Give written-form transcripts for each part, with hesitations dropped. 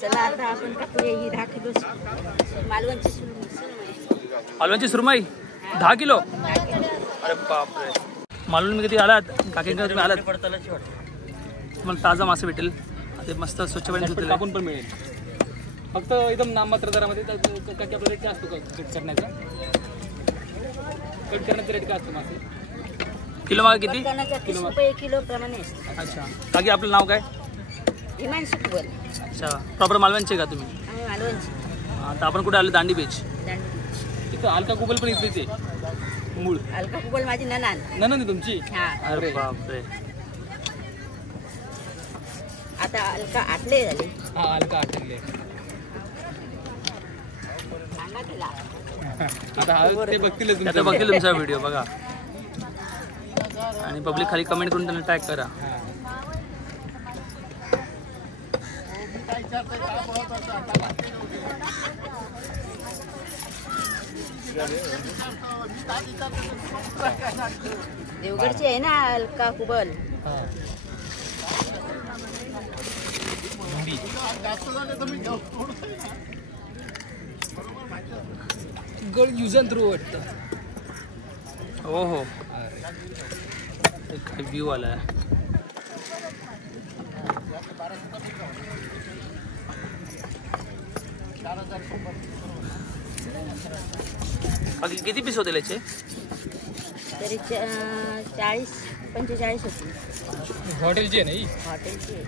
चला आता आपण टाकूया ही 10 किलो मालवणची सुरमई. मालवणची सुरमई 10 किलो. अरे बापरे. मालवण मी किती आलात काकींकडे तुम्ही आलात तुम्हाला ताजा मासे भेटेल. ते मस्त स्वच्छ पाणी कापून पण मिळेल. फक्त एकदम नाममात्र दरामध्ये काकी आपला रेट काय असतो कट करण्याचा? कट करण्याचा रेट काय असतो मासे? किलो मागे किती? 30 रुपये किलो प्रमाणे. अच्छा काकी आपलं नाव काय? हिमांशू कुबल. अच्छा प्रॉपर मालवणचे का तुम्ही? आम्ही मालवणची. आता आपण कुठे आलो? दांडी बीच. तिथं अलका कुबल पण इथलीच आहे मूळ. अलका कुबल माझी ननंद आहे तुमची? हा. अरे बापरे. आता अलका आटले झाले. हा अलका आटले. सांगा तिला. आता हा ते बघतील आता बघतील तुमचा व्हिडिओ बघा आणि पब्लिक खाली कमेंट करून त्यांना टॅग करा. देवगडची आहे ना अलका कुबल. गड यूज अँड थ्रो वाटतं. हो हो एक व्ह्यू आला आहे. किती पीस होतील याचे? तरी 40-45 होती. हॉटेलची आहे ना ही? हॉटेलची आहे.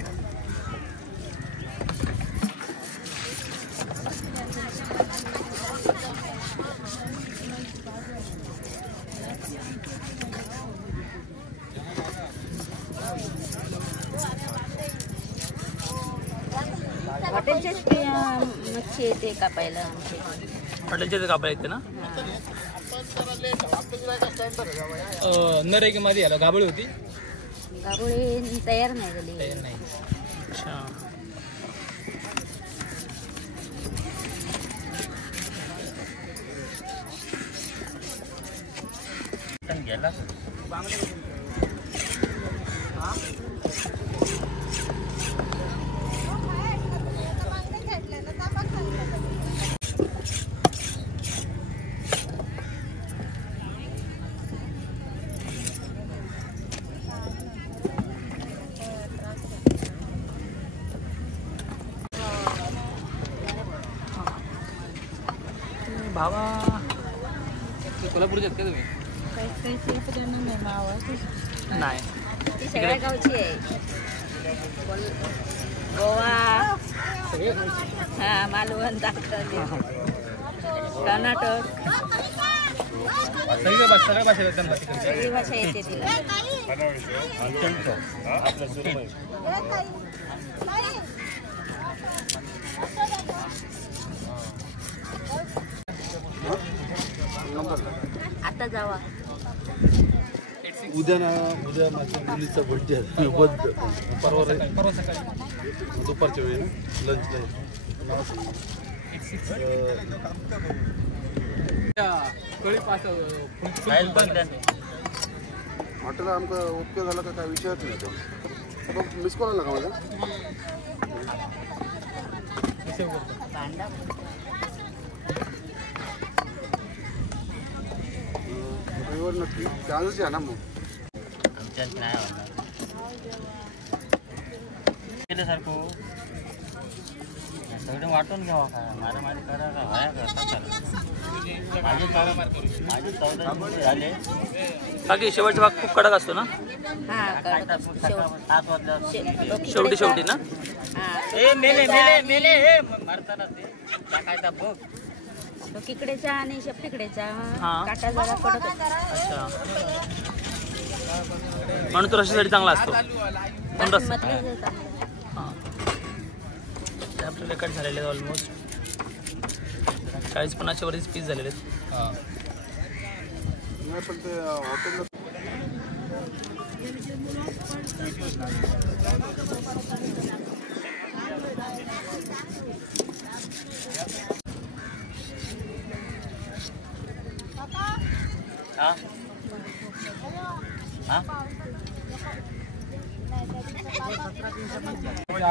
हॉटेलच्याच मच्छी येते कापायला. हॉटेलचे कापायला येते ना? नर आहे की मध्ये याला गाबळी होती? गाबोळी तयार नाही झाली. तयार नाही. अच्छा भावा कोल्हापूरचे आहेत का तुम्ही? नाही ती सगळ्या गावची आहे. गोवा हा मालवण कर्नाटक सगळ्या भाषा सगळी भाषा येते तिला. आता जावा. उद्या माझ्या मुलीचा बर्थडे आहे. परवा सकाळी दुपारच्या वेळी लंचला हॉटेल आमका ओके झालं का काय विचारत नाही. मिस कॉल आला का माझा? रविवार नक्की आजच या ना मग. आमच्यात नाही केल्यासारखं सगळं वाटून घ्यावा का मारामारी करा का व्हाया करता माझे 14 मिनिटं झाले. बाकी शेवटचा भाग खूप कडक असतो ना? हा 7 वाजता शेवटी ना? मेले मारताना ते टाकायचा बघ. तिकडेचा आणि शेपटीकडेचा हा. काटा जरा कडक होता. अच्छा म्हणून तो रस्त्यासाठी चांगला असतो. पण रस्ता मधलं जरा हां ते आपल्याला कट झालेले आहेत ऑलमोस्ट 40-50 वरतीच पीस झालेले आहेत. नाही पण ते हॉटेलला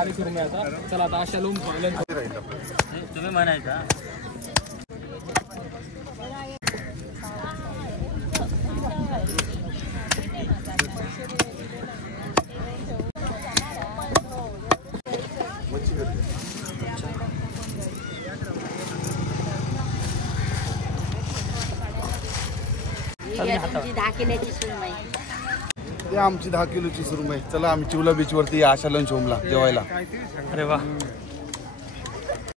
आणि सुरमई आता. चला आता अशा लोम तुम्ही म्हणायचा ही आहे तुमची 10 किलोची सुरमई. ते आमची 10 किलोची सुरमई. चला आम्ही चिवला बीचवरती आशा लंच होमला जेवायला. अरे वा